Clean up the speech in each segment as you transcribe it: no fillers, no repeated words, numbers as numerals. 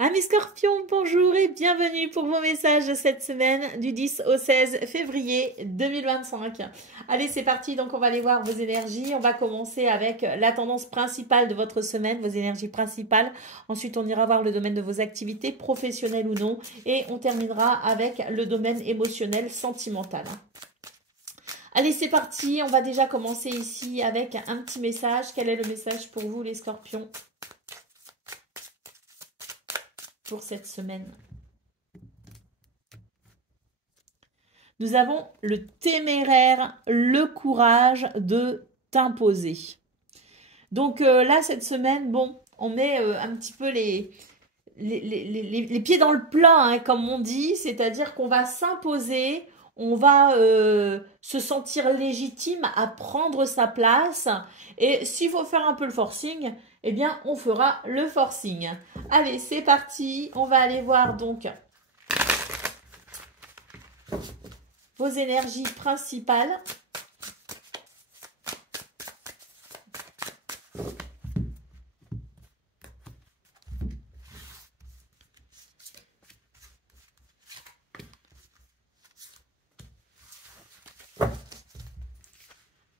Amis Scorpions, bonjour et bienvenue pour vos messages de cette semaine du 10 au 16 février 2025. Allez, c'est parti, donc on va aller voir vos énergies. On va commencer avec la tendance principale de votre semaine, vos énergies principales. Ensuite, on ira voir le domaine de vos activités, professionnelles ou non. Et on terminera avec le domaine émotionnel, sentimental. Allez, c'est parti. On va déjà commencer ici avec un petit message. Quel est le message pour vous, les Scorpions, pour cette semaine? Nous avons le téméraire, le courage de t'imposer. Donc là, cette semaine, bon, on met un petit peu les pieds dans le plat, hein, comme on dit, c'est-à-dire qu'on va s'imposer, on va se sentir légitime à prendre sa place, et s'il faut faire un peu le forcing, eh bien, on fera le forcing. Allez, c'est parti, on va aller voir donc vos énergies principales.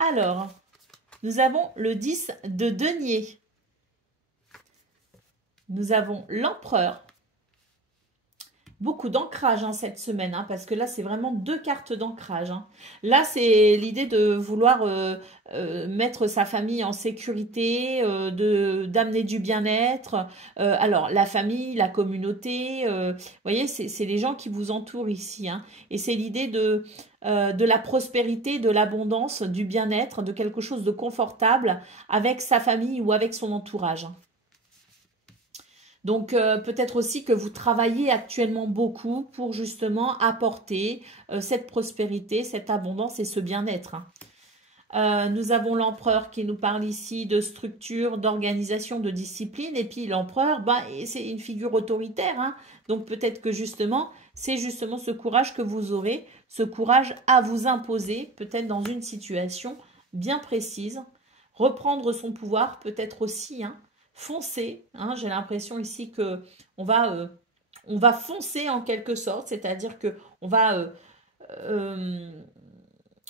Alors, nous avons le 10 de denier. Nous avons l'empereur. Beaucoup d'ancrage cette semaine, parce que là, c'est vraiment deux cartes d'ancrage. Là, c'est l'idée de vouloir mettre sa famille en sécurité, d'amener du bien-être. Alors, la famille, la communauté, vous voyez, c'est les gens qui vous entourent ici. Et c'est l'idée de la prospérité, de l'abondance, du bien-être, de quelque chose de confortable avec sa famille ou avec son entourage. Donc peut-être aussi que vous travaillez actuellement beaucoup pour justement apporter cette prospérité, cette abondance et ce bien-être. Nous avons l'empereur qui nous parle ici de structure, d'organisation, de discipline. Et puis l'empereur, c'est une figure autoritaire. Donc peut-être que justement, c'est justement ce courage que vous aurez, ce courage à vous imposer, peut-être dans une situation bien précise. Reprendre son pouvoir, peut-être aussi, foncer. J'ai l'impression ici que on va foncer en quelque sorte, c'est-à-dire que on va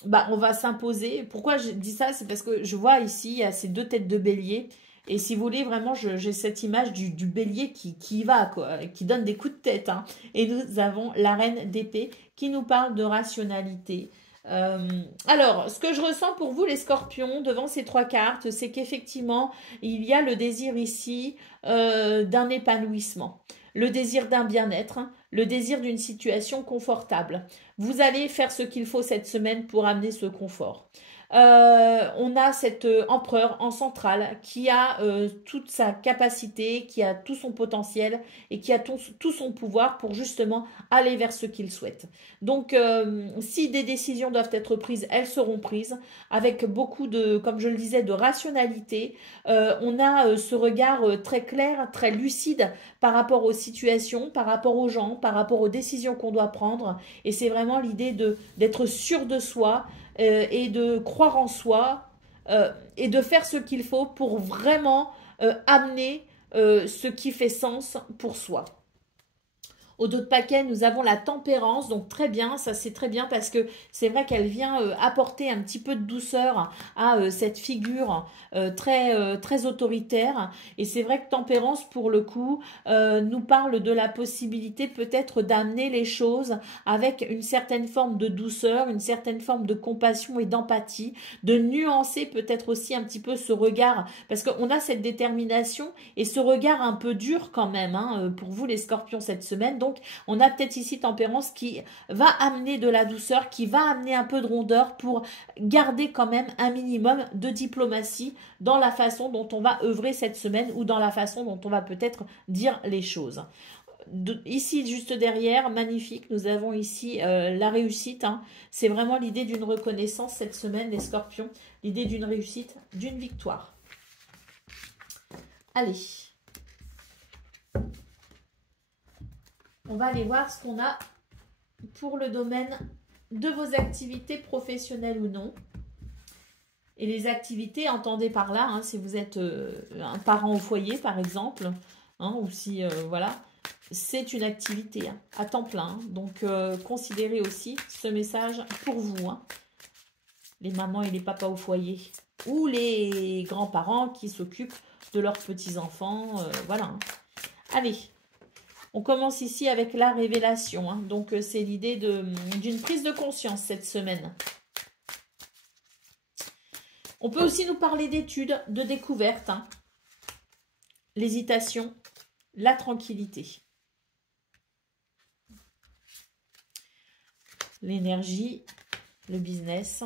on va s'imposer. Pourquoi je dis ça? C'est parce que je vois ici, il y a ces deux têtes de bélier. Et si vous voulez, vraiment, j'ai cette image du bélier qui va, quoi, qui donne des coups de tête. Et nous avons la reine d'épée qui nous parle de rationalité. Alors, ce que je ressens pour vous, les scorpions, devant ces trois cartes, c'est qu'effectivement, il y a le désir ici d'un épanouissement, le désir d'un bien-être, le désir d'une situation confortable. Vous allez faire ce qu'il faut cette semaine pour amener ce confort. On a cet empereur en centrale qui a toute sa capacité, qui a tout son potentiel et qui a tout son pouvoir pour justement aller vers ce qu'il souhaite. Donc, si des décisions doivent être prises, elles seront prises avec beaucoup de, comme je le disais, de rationalité. On a ce regard très clair, très lucide par rapport aux situations, par rapport aux gens, par rapport aux décisions qu'on doit prendre. Et c'est vraiment l'idée d'être sûr de soi et de croire en soi et de faire ce qu'il faut pour vraiment amener ce qui fait sens pour soi. Au dos de paquet, nous avons la tempérance, donc très bien, ça c'est très bien parce que c'est vrai qu'elle vient apporter un petit peu de douceur à cette figure très autoritaire. Et c'est vrai que tempérance, pour le coup, nous parle de la possibilité peut-être d'amener les choses avec une certaine forme de douceur, une certaine forme de compassion et d'empathie, de nuancer peut-être aussi un petit peu ce regard, parce qu'on a cette détermination et ce regard un peu dur quand même pour vous les scorpions cette semaine. Donc on a peut-être ici tempérance qui va amener de la douceur, qui va amener un peu de rondeur pour garder quand même un minimum de diplomatie dans la façon dont on va œuvrer cette semaine ou dans la façon dont on va peut-être dire les choses. Ici, juste derrière, magnifique, nous avons ici la réussite. C'est vraiment l'idée d'une reconnaissance cette semaine, les scorpions. L'idée d'une réussite, d'une victoire. Allez. On va aller voir ce qu'on a pour le domaine de vos activités professionnelles ou non. Et les activités, entendez par là, si vous êtes un parent au foyer par exemple, ou si, voilà, c'est une activité à temps plein. Donc, considérez aussi ce message pour vous. Les mamans et les papas au foyer. Ou les grands-parents qui s'occupent de leurs petits-enfants. Voilà. Allez, on commence ici avec la révélation. Donc, c'est l'idée d'une prise de conscience cette semaine. On peut aussi nous parler d'études, de découvertes. L'hésitation, la tranquillité. L'énergie, le business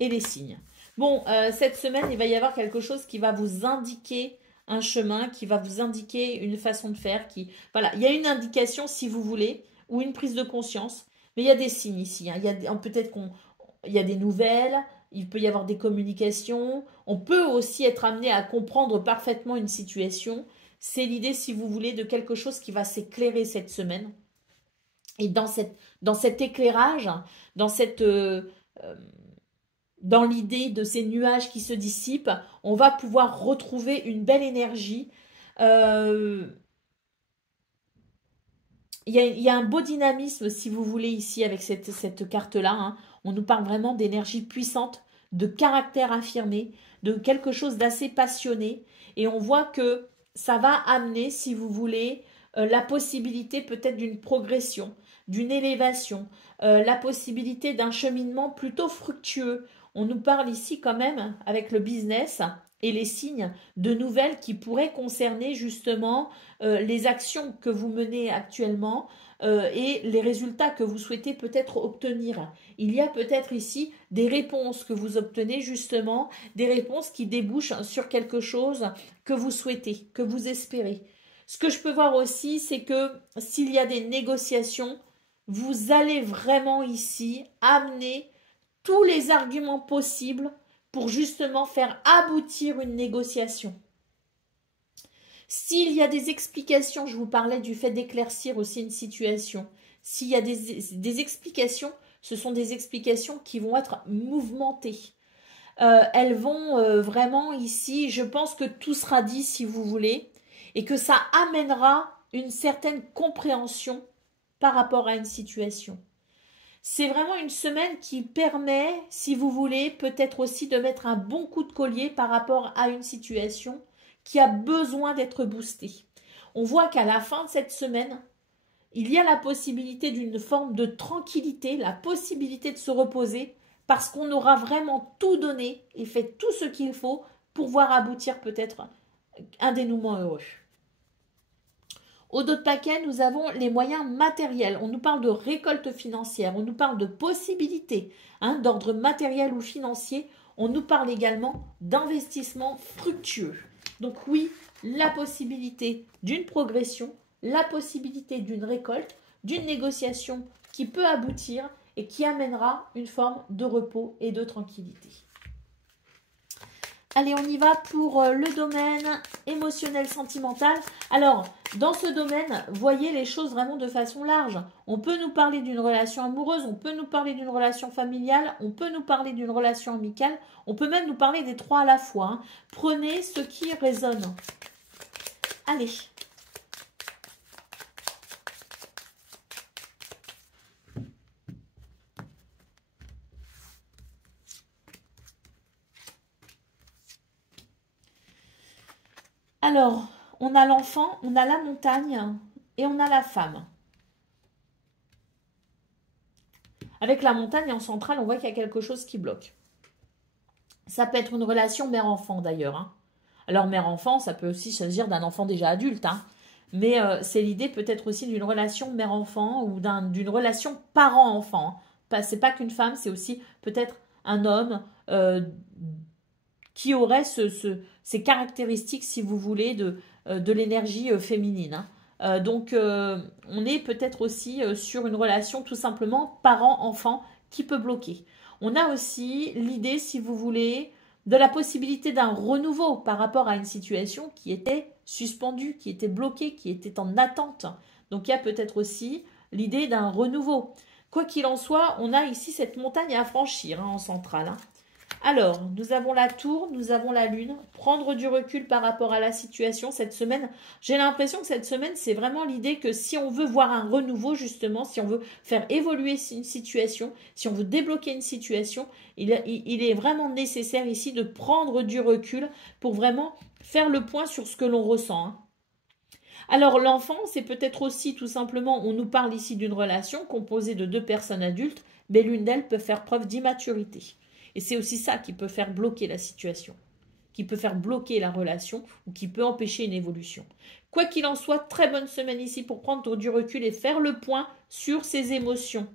et les signes. Bon, cette semaine, il va y avoir quelque chose qui va vous indiquer un chemin, qui va vous indiquer une façon de faire. Voilà, il y a une indication si vous voulez, ou une prise de conscience, mais il y a des signes ici. Peut-être qu'il y a des nouvelles, il peut y avoir des communications. On peut aussi être amené à comprendre parfaitement une situation. C'est l'idée, si vous voulez, de quelque chose qui va s'éclairer cette semaine. Et dans cet éclairage, dans l'idée de ces nuages qui se dissipent, on va pouvoir retrouver une belle énergie. Il y a un beau dynamisme, si vous voulez, ici, avec cette carte-là. On nous parle vraiment d'énergie puissante, de caractère affirmé, de quelque chose d'assez passionné. Et on voit que ça va amener, si vous voulez, la possibilité peut-être d'une progression, d'une élévation, la possibilité d'un cheminement plutôt fructueux. On nous parle ici quand même, avec le business et les signes, de nouvelles qui pourraient concerner justement les actions que vous menez actuellement et les résultats que vous souhaitez peut-être obtenir. Il y a peut-être ici des réponses que vous obtenez justement, des réponses qui débouchent sur quelque chose que vous souhaitez, que vous espérez. Ce que je peux voir aussi, c'est que s'il y a des négociations, vous allez vraiment ici amener tous les arguments possibles pour justement faire aboutir une négociation. S'il y a des explications, je vous parlais du fait d'éclaircir aussi une situation. S'il y a des explications, ce sont des explications qui vont être mouvementées. Elles vont vraiment ici, je pense que tout sera dit si vous voulez, et que ça amènera une certaine compréhension par rapport à une situation. C'est vraiment une semaine qui permet, si vous voulez, peut-être aussi de mettre un bon coup de collier par rapport à une situation qui a besoin d'être boostée. On voit qu'à la fin de cette semaine, il y a la possibilité d'une forme de tranquillité, la possibilité de se reposer, parce qu'on aura vraiment tout donné et fait tout ce qu'il faut pour voir aboutir peut-être un dénouement heureux. Au dos de paquet, nous avons les moyens matériels. On nous parle de récolte financière, on nous parle de possibilités d'ordre matériel ou financier. On nous parle également d'investissements fructueux. Donc oui, la possibilité d'une progression, la possibilité d'une récolte, d'une négociation qui peut aboutir et qui amènera une forme de repos et de tranquillité. Allez, on y va pour le domaine émotionnel, sentimental. Alors, dans ce domaine, voyez les choses vraiment de façon large. On peut nous parler d'une relation amoureuse, on peut nous parler d'une relation familiale, on peut nous parler d'une relation amicale, on peut même nous parler des trois à la fois. Prenez ce qui résonne. Allez. Alors, on a l'enfant, on a la montagne et on a la femme. Avec la montagne en centrale, on voit qu'il y a quelque chose qui bloque. Ça peut être une relation mère-enfant d'ailleurs. Alors mère-enfant, ça peut aussi s'agir d'un enfant déjà adulte. Mais c'est l'idée peut-être aussi d'une relation mère-enfant ou d'une relation parent-enfant. C'est pas qu'une femme, c'est aussi peut-être un homme qui aurait ces caractéristiques, si vous voulez, de l'énergie féminine. Donc, on est peut-être aussi sur une relation tout simplement parent-enfant qui peut bloquer. On a aussi l'idée, si vous voulez, de la possibilité d'un renouveau par rapport à une situation qui était suspendue, qui était bloquée, qui était en attente. Donc, il y a peut-être aussi l'idée d'un renouveau. Quoi qu'il en soit, on a ici cette montagne à franchir en centrale. Alors, nous avons la tour, nous avons la lune. Prendre du recul par rapport à la situation cette semaine. J'ai l'impression que cette semaine, c'est vraiment l'idée que si on veut voir un renouveau, justement, si on veut faire évoluer une situation, si on veut débloquer une situation, il est vraiment nécessaire ici de prendre du recul pour vraiment faire le point sur ce que l'on ressent, hein. Alors l'enfant, c'est peut-être aussi tout simplement, on nous parle ici d'une relation composée de 2 personnes adultes, mais l'une d'elles peut faire preuve d'immaturité. Et c'est aussi ça qui peut faire bloquer la situation, qui peut faire bloquer la relation ou qui peut empêcher une évolution. Quoi qu'il en soit, très bonne semaine ici pour prendre du recul et faire le point sur ses émotions.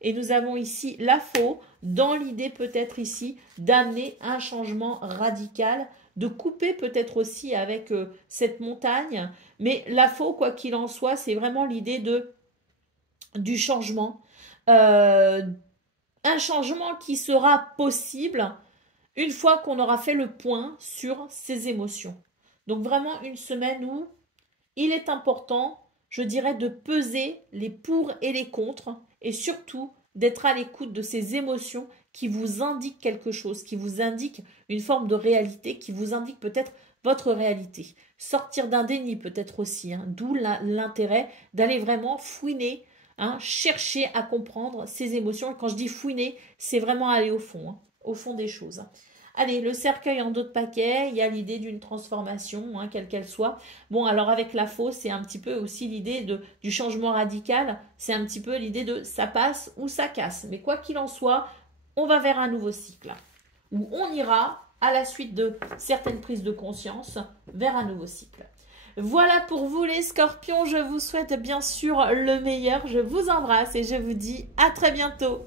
Et nous avons ici la faux, dans l'idée peut-être ici d'amener un changement radical, de couper peut-être aussi avec cette montagne. Mais la faux, quoi qu'il en soit, c'est vraiment l'idée du changement. Un changement qui sera possible une fois qu'on aura fait le point sur ses émotions. Donc vraiment une semaine où il est important, je dirais, de peser les pour et les contre et surtout d'être à l'écoute de ces émotions qui vous indiquent quelque chose, qui vous indiquent une forme de réalité, qui vous indiquent peut-être votre réalité. Sortir d'un déni peut-être aussi, hein, d'où l'intérêt d'aller vraiment fouiner, hein, chercher à comprendre ces émotions. Et quand je dis fouiner, c'est vraiment aller au fond des choses. Allez, le cercueil en dos de paquet, il y a l'idée d'une transformation, hein, quelle qu'elle soit. Bon, alors avec la fausse, c'est un petit peu aussi l'idée du changement radical. C'est un petit peu l'idée de ça passe ou ça casse. Mais quoi qu'il en soit, on va vers un nouveau cycle où on ira, à la suite de certaines prises de conscience, vers un nouveau cycle. Voilà pour vous les scorpions, je vous souhaite bien sûr le meilleur. Je vous embrasse et je vous dis à très bientôt.